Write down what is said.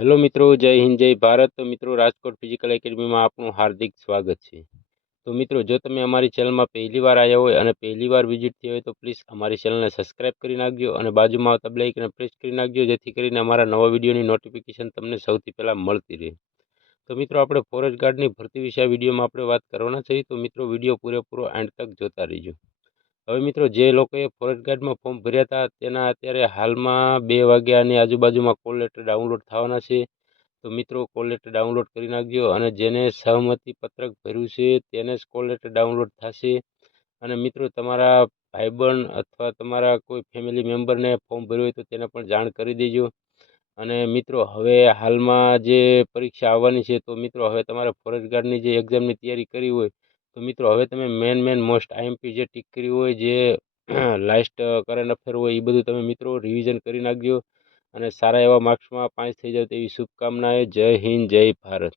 Hello મિત્રો, જય હિન્દ જય ભારત. તો મિત્રો, રાજકોટ ફિઝિકલ એકેડમીમાં આપનું હાર્દિક સ્વાગત છે. તો મિત્રો, જો તમે અમારી ચેનલમાં પહેલી વાર આવ્યા હોય અને પહેલી વાર વિઝિટ થઈ હોય તો પ્લીઝ અમારી ચેનલને સબસ્ક્રાઇબ કરી નાખજો અને બાજુમાં આવતા બેલ આઇકનને પ્રેસ કરી નાખજો, જેથી કરીને અમારા નવા વિડીયોની નોટિફિકેશન તમને સૌથી પહેલાં મળતી રહે. તો મિત્રો, આપણે ફોરેસ્ટ ગાર્ડની ભરતી વિશે આ વિડીયોમાં આપણે વાત કરવાના છીએ. તો મિત્રો, વિડીયો પૂરેપૂરો એન્ડ તક જોતા રહીજો. હવે મિત્રો, જે લોકોએ ફોરેસ્ટ ગાર્ડમાં ફોર્મ ભર્યા હતા તેના અત્યારે હાલમાં 2 વાગ્યાની આજુબાજુમાં કોલ લેટર ડાઉનલોડ થવાના છે. તો મિત્રો, કોલ લેટર ડાઉનલોડ કરી નાખજો અને જેને સહમતિ પત્રક ભર્યું છે તેને જ કોલ લેટર ડાઉનલોડ થશે. અને મિત્રો, તમારા ભાઈબંધ અથવા તમારા કોઈ ફેમિલી મેમ્બરને ફોર્મ ભર્યું હોય તો તેને પણ જાણ કરી દેજો. અને મિત્રો, હવે હાલમાં જે પરીક્ષા આવવાની છે તો મિત્રો, હવે તમારે ફોરેસ્ટ ગાર્ડની જે એક્ઝામની તૈયારી કરી હોય તો મિત્રો, હવે તમે મેન મોસ્ટ આઈએમપી જે ટીક કર્યું હોય, જે લાસ્ટ કરંટ અફેર હોય, એ બધું તમે મિત્રો રિવિઝન કરી નાખજો અને સારા એવા માર્ક્સમાં પાસ થઈ જાવ તેવી શુભકામનાએ. જય હિન્દ જય ભારત.